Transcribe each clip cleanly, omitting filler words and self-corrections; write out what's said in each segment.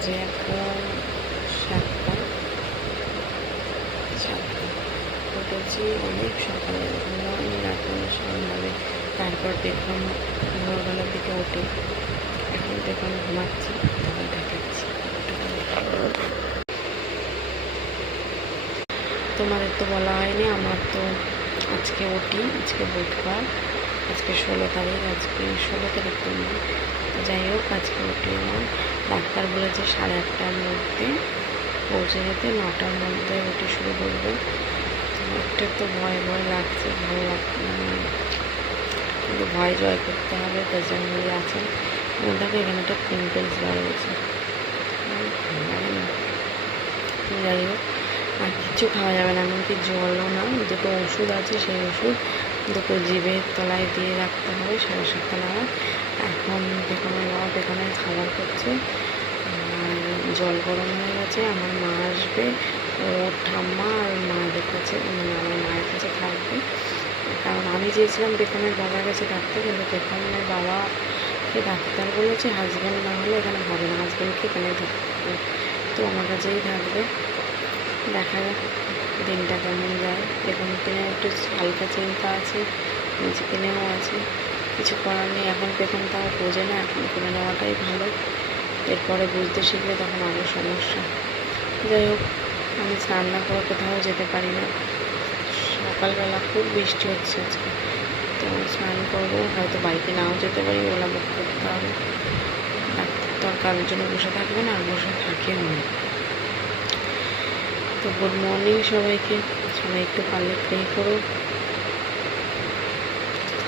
বাজে এখন 7টা উঠেছি অনেক সকালে, ঘুমাই এখন সন্ধ্যাবে। তারপর দেখুন ভোরবেলার দিকে উঠে এখন দেখুন ঘুমাচ্ছি, তখন দেখাচ্ছি। তোমাদের তো বলা হয়নি, আমার তো আজকে ওটি, আজকে বুধবার, আজকে 16 তারিখ, আজকে 16 তারিখ তো না, যাই হোক আজকে ওটি আমার। ডাক্তার বলেছে 8:30টার মধ্যে পৌঁছে যেতে, 9টার মধ্যে ওটি শুরু করবে। একটু তো ভয় ভয় লাগছে, ভালো লাগছে কিন্তু ভয় জয় করতে হবে। পেশেন্ট হয়ে আছে, দেখো এখানে একটা পিম্পলস বেরিয়েছে, ভালো লাগে না। যাই হোক আর কিচ্ছু খাওয়া যাবে না, এমনকি জলও না। দুটো ওষুধ আছে, সেই ওষুধ দুটো জিভের তলায় দিয়ে রাখতে হবে 7:30 নাগাদ। এখন পেখমের বাবা পেখমে খাবার করছে আর জল গরম হয়ে গেছে। আমার মা আসবে, ওর ঠাম্মা আর মায়েদের কাছে, মানে আমার মায়ের কাছে থাকবে। কারণ আমি চেয়েছিলাম পেখমের বাবার কাছে থাকতে, কিন্তু পেখমের বাবাকে ডাক্তার বলেছে হাজব্যান্ড না হলে এখানে হবে না, হাজব্যান্ডকে এখানে থাকবে, তো আমার কাছেই থাকবে। দেখা যাক দিনটা কেমন যায়। পেখম কিনে একটু হালকা চিন্তা আছে, নিচে কিনেও আছে, কিছু করার নেই। এখন পেখম তাও বোঝে না, এখন কিনে নেওয়াটাই ভালো। এরপরে বুঝতে শিখলে তখন আরও সমস্যা। যাই হোক আমি স্নান না করে কোথাও যেতে পারি না। সকালবেলা খুব বৃষ্টি হচ্ছে আজকে, তো স্নান করবো, হয়তো বাড়িতে নাও যেতে পারি, ওলা বুক করতে হবে। ডাক্তার তো আর কারোর জন্য বসে থাকবে না, আর বসে থাকেও না। তো গুড মর্নিং সবাইকে, সবাই একটু পারলে প্রে করো।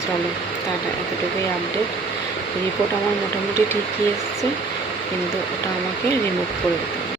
চলো টাটা, এতটুকুই আপডেট। রিপোর্ট আমার মোটামুটি ঠিকই এসছে, কিন্তু ওটা আমাকে রিমুভ করে দিতে হবে।